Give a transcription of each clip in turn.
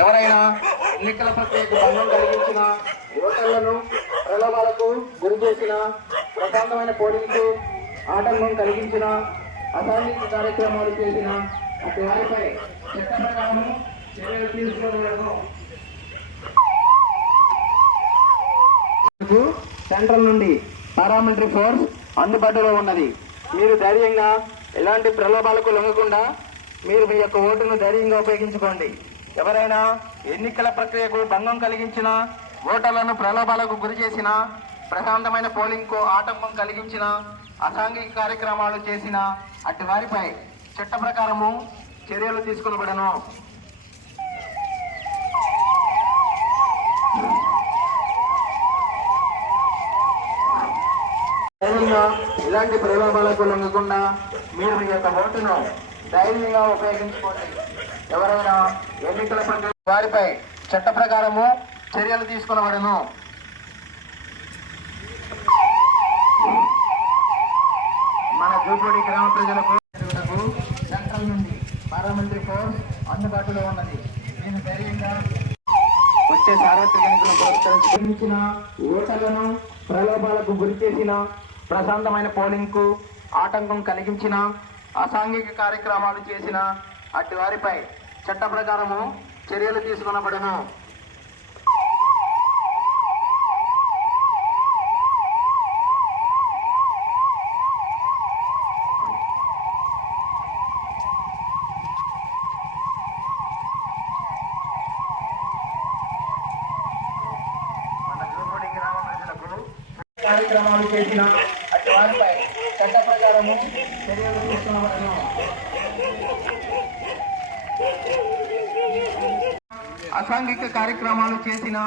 ఎవరైనా ఎన్నికల ప్రక్రియకు భంగం కలిగించిన ఓటర్లను ప్రలోభాలకు గురి చేసిన ప్రశాంతమైన పోలింగ్కు ఆటంకం కలిగించిన అసాంఘిక కార్యక్రమాలు చేసిన అటు వారిపై చట్ట ప్రకారం చర్యలు తీసుకోవడం సెంట్రల్ నుండి పారామిలిటరీ ఫోర్స్ అందుబాటులో ఉన్నది. మీరు ధైర్యంగా ఎలాంటి ప్రలోభాలకు లొంగకుండా మీరు మీ యొక్క ఓటును ధైర్యంగా ఉపయోగించుకోండి. ఎవరైనా ఎన్నికల ప్రక్రియకు భంగం కలిగించిన ఓటర్లను ప్రలోభాలకు గురి చేసిన ప్రశాంతమైన పోలింగ్కు ఆటంకం కలిగించిన అసాంఘిక కార్యక్రమాలు చేసిన అట్టి వారిపై చట్ట ప్రకారము చర్యలు తీసుకునబడను. ఇలాంటి ప్రలోభాలకు లొంగకుండా మీరు మీ యొక్క ఓటును ధైర్యంగా ఉపయోగించుకోండి. ఎవరైనా ఎన్నికల ప్రక్రియ వారిపై చట్ట ప్రకారము చర్యలు తీసుకునబడను. మన దూపూడి గ్రామ ప్రజలకు సెంట్రల్ నుండి పార్లమెంటరీ ఫోర్స్ అందుబాటులో ఉన్నది. నేను ధైర్యంగా వచ్చే సార్వత్రిక ఎన్నికలను ఓటర్లను ప్రలోభాలకు గురిచేసిన ప్రశాంతమైన పోలింగ్కు ఆటంకం కలిగించిన అసాంఘిక కార్యక్రమాలు చేసిన అట్టి వారిపై చట్ట ప్రకారము చర్యలు తీసుకునబడును. మన గ్రామ ప్రజలకు కార్యక్రమాలు చేసిన అటు వారిపై చట్ట ప్రకారము చర్యలు తీసుకునబడను. అసాంఘిక కార్యక్రమాలు చేసిన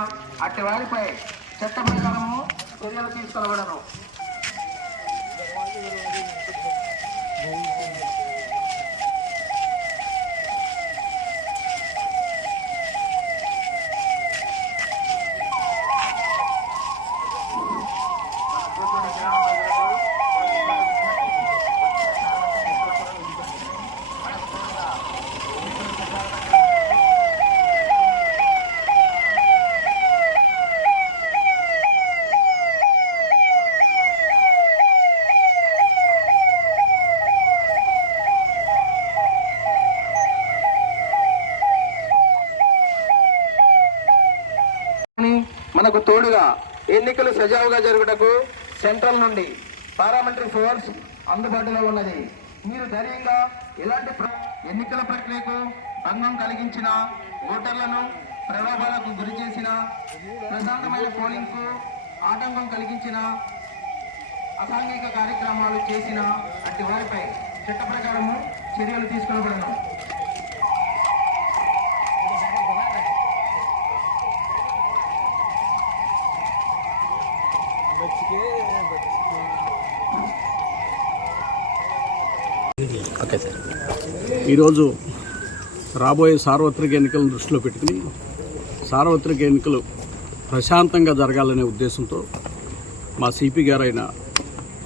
అట్టి వారిపై చట్ట ప్రకారము చర్యలు తీసుకొనబడను మనకు తోడుగా ఎన్నికలు సజావుగా జరుగుటకు సెంట్రల్ నుండి పార్లమెంటరీ ఫోర్స్ అందుబాటులో ఉన్నది. మీరు ధైర్యంగా ఎలాంటి ప్ర- ఎన్నికల ప్రక్రియకు భంగం కలిగించిన ఓటర్లను ప్రలోభాలకు గురి చేసిన ప్రశాంతమైన పోలింగ్కు ఆటంకం కలిగించిన అసాంఘిక కార్యక్రమాలు చేసిన అట్టి వారిపై చట్ట ప్రకారము చర్యలు తీసుకునబడను. Okay sir. ఈరోజు రాబోయే సార్వత్రిక ఎన్నికలను దృష్టిలో పెట్టుకుని సార్వత్రిక ఎన్నికలు ప్రశాంతంగా జరగాలనే ఉద్దేశంతో మా సిపి గారైన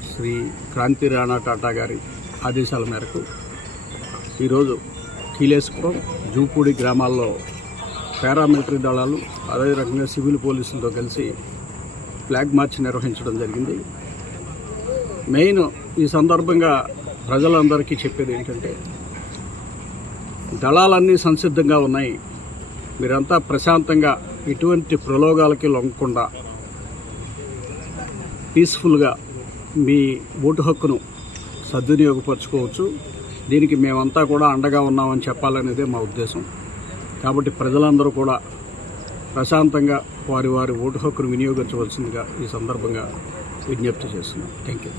శ్రీ క్రాంతి రాణా టాటా గారి ఆదేశాల మేరకు ఈరోజు కీలేసుపురం జూపూడి గ్రామాల్లో పారామిలిటరీ దళాలు అదే రకంగా సివిల్ పోలీసులతో కలిసి ఫ్లాగ్ మార్చ్ నిర్వహించడం జరిగింది. మెయిన్ ఈ సందర్భంగా ప్రజలందరికీ చెప్పేది ఏంటంటే దళాలన్నీ సంసిద్ధంగా ఉన్నాయి. మీరంతా ప్రశాంతంగా ఎటువంటి ప్రలోగాలకి లొంగకుండా పీస్ఫుల్గా మీ ఓటు హక్కును సద్వినియోగపరచుకోవచ్చు. దీనికి మేమంతా కూడా అండగా ఉన్నామని చెప్పాలనేదే మా ఉద్దేశం. కాబట్టి ప్రజలందరూ కూడా ప్రశాంతంగా వారి వారి ఓటు హక్కును వినియోగించవలసిందిగా ఈ సందర్భంగా విజ్ఞప్తి చేస్తున్నాను థ్యాంక్ యూ